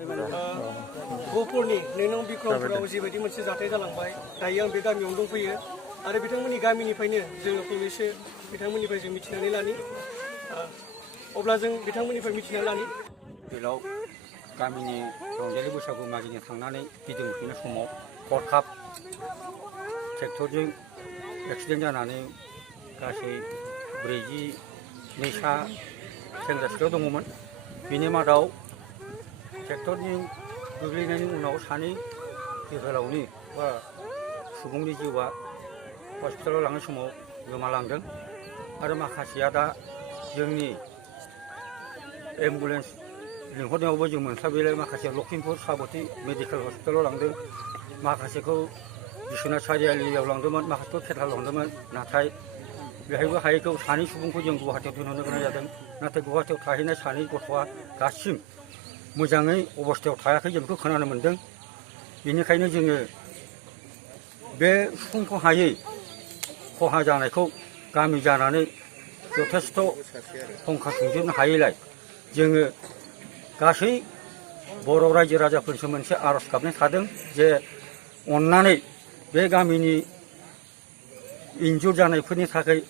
गहपुरनि नों बिक्रमपुराव जेबायदि मोनसे जाथाय जालांबाय दायो आं बे गामियावनो दंफैयो आरो बिथांमोननि गामिनिफ्रायनो जोङो फंनैसो बिथांमोननिफ्राय जों मिथिनानै लानि अब्ला जों बिथांमोननिफ्राय मिथिनानै लानि बेलाव गामिनि रंजालि बैसागु मागिनो थांनानै गिदिंफिननाय समाव हरखाब ट्रेक्टरजों एक्सिडेन्ट जानानै गासै 42सा सेंग्रा सिख्ला दङमोन बिनि मादाव ट्रेक्टरनि गोग्लैनायनि उनाव सानै जोहोलावनि बा सुबुंनि जिउआ हस्पिटालाव लांनाय समाव गोमालांदों आरो माखासेया दा जोंनि एम्बुलेन्स लिंहरनायावबो जों मोनस्लाबैलाय माखासे लखिमपुर साबती मेडिकेल हस्पिटालाव लांदों माखासेखौ बिश्वनाथ सारियालियाव लांदोंमोन माखासेखौ केथालाव लांदोंमोन नाथाय बेहायबो हायैखौ सानै सुबुंखौ जों गुवाहाटीयाव दोनहरनो गोनां जादों नाथाय गुवाहाटीयाव थाहैनाय सानै गथ'आ दासिम मोजाङै अबस्थायाव थायाखै जों बेखौ खोनानो मोन्दों बेनिखायनो जोङो बे सुफुंखौ हायै खहा जानायखौ गामि जानानै जथेस्थ' फंखा सुंजोबनो हायैलाय जोङो गासै बर' रायजो राजाफोरनिसो मोनसे आर'ज गाबनाय थादों जे अननानै बे गामिनि इन्जुर जानायफोरनि थाखाय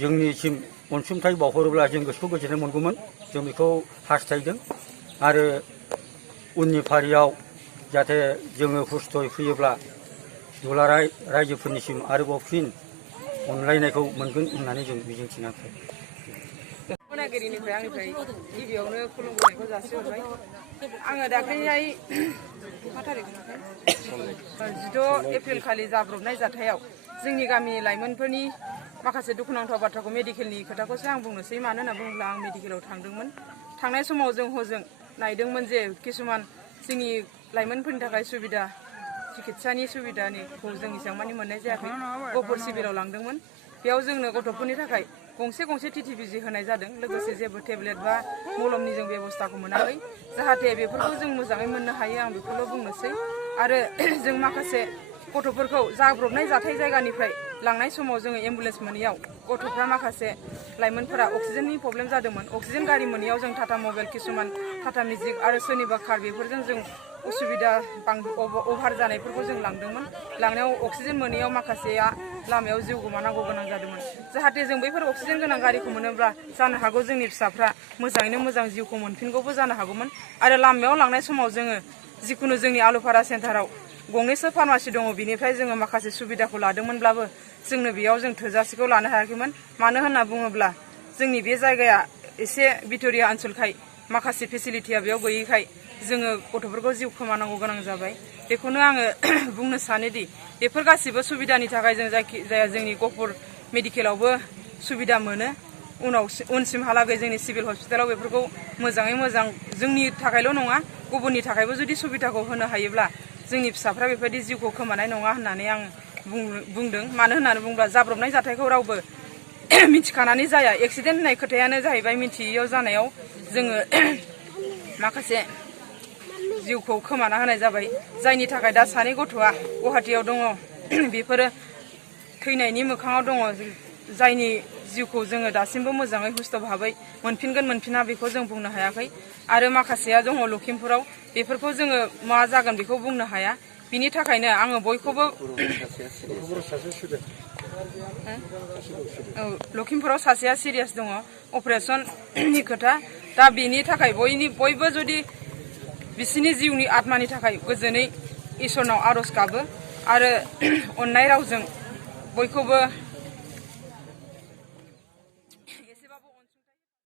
जोंनिसिम अनसुंथाइ बावहरोब्ला जों गोसोखौ गोजोननाय मोनगौमोन जों बेखौ हास्थायदों आरो उननि फारियाव जाहाथे जोङो हुस्थ'यै फैयोब्ला दुलाराय रायजोफोरनिसिम आरोबाव फिन अनलायनायखौ मोनगोन होननानै जों मिजिंथिनानै मोनागिरिनिफ्राय आंनिफ्राय गिबियावनो खुलुमनायखौ जासिहरबाय आङो दाख्लैहाय मा थारिखमोनथाय 16 एप्रिल खालि जाब्रबनाय जाथायाव जोंनि गामिनि लाइमोनफोरनि माखासे दुखुनांथाव बाथ्राखौ मेडिकेलनि खोथाखौसो आं बुंनोसै मानो होनना बुङोब्ला आं मेडिकेलाव थांदोंमोन थांनाय समाव जों हजों नायदोंमोन जे किसुमान जोंनि लाइमोनफोरनि थाखाय सुबिदा चिकित्सानि सुबिदानिखौ जों एसेबांमानि मोननाय जायाखै गहपुर सिभिलाव लांदोंमोन बेयाव जोंनो गथ'फोरनि थाखाय गंसे टिटिभिजि होनाय जादों लोगोसे जेबो टेब्लेट बा मलमनि जों बेबस्थाखौ मोनाखै जाहाथे बेफोरखौ जों मोजाङै मोननो हायो आं बेखौल' बुंनोसै आरो जों माखासे गथ'फोरखौ जाब्रबनाय जाथाय जायगानिफ्राय लांनाय समाव जोङो एम्बुलेन्स मोनैयाव गथ'फ्रा माखासे लाइमोनफोरा अक्सिजेननि प्रब्लेम जादोंमोन अक्सिजेन गारि मोनैयाव जों टाटा मबाइल किसुमान टाटा मेजिक आरो सोरनिबा कार बेफोरजों जों उसुबिदा अभार जानायफोरखौ जों लांदोंमोन लांनायाव अक्सिजेन मोनैयाव माखासेया लामायाव जिउ गोमानांगौ गोनां जादोंमोन जाहाथे जों बैफोर अक्सिजेन गोनां गारिखौ मोनोब्ला जानो हागौ जोंनि फिसाफ्रा मोजाङैनो मोजां जिउखौ मोनफिनगौबो जानो हागौमोन आरो लामायाव लांनाय समाव जोङो जिखुनु जोंनि आलुफारा सेन्टाराव गंनैसो फार्मासि दङ बिनिफ्राय जोङो माखासे सुबिदाखौ लादोंमोनब्लाबो जोंनो बेयाव जों थोजासेखौ लानो हायाखैमोन मानो होनना बुङोब्ला जोंनि बे जायगाया एसे बिथोरिया ओनसोलखाय माखासे फेसिलिटिया बेयाव गैयैखाय जोङो गथ'फोरखौ जिउ खोमानांगौ गोनां जाबाय बेखौनो आङो बुंनो सानोदि बेफोर गासिबो सुबिदानि थाखाय जों जायखिजाया जोंनि गहपुर मेडिकेलावबो सुबिदा मोनो उनसिमहालागै जोंनि सिभिल हस्पिटालाव बेफोरखौ मोजाङै मोजां जोंनि थाखायल' नङा गुबुननि थाखायबो जुदि सुबिदाखौ होनो हायोब्ला जोंनि फिसाफ्रा बेबायदि जिउखौ खोमानाय नङा होननानै आं बुंदों मानो होननानै बुङोब्ला जाब्रबनाय जाथायखौ रावबो मिथिखानानै जाया एक्सिडेन्ट होननाय खोथायानो जाहैबाय मिथियैयाव जानायाव जोङो माखासे जिउखौ खोमाना होनाय जाबाय जायनि थाखाय दा सानै गथ'आ गुवाहाटीयाव दङ बेफोरो थैनायनि मोखाङाव दङ जायनि जिउखौ जोङो दासिमबो मोजाङै हुस्थ' भाबै मोनफिनगोन मोनफिना बेखौ जों बुंनो हायाखै आरो माखासेया दङ लखिमपुराव बेफोरखौ जोङो मा जागोन बेखौ बुंनो हाया बिनि थाखायनो आङो बयखौबो लखिमपुराव सासेया सिरियास दङ अपारेशननि खोथा दा बेनि थाखाय बयबो जुदि बिसिनि जिउनि आत्मानि थाखाय गोजोनै इसोरनाव आर'ज गाबो आरो अननाय रावजों बयखौबो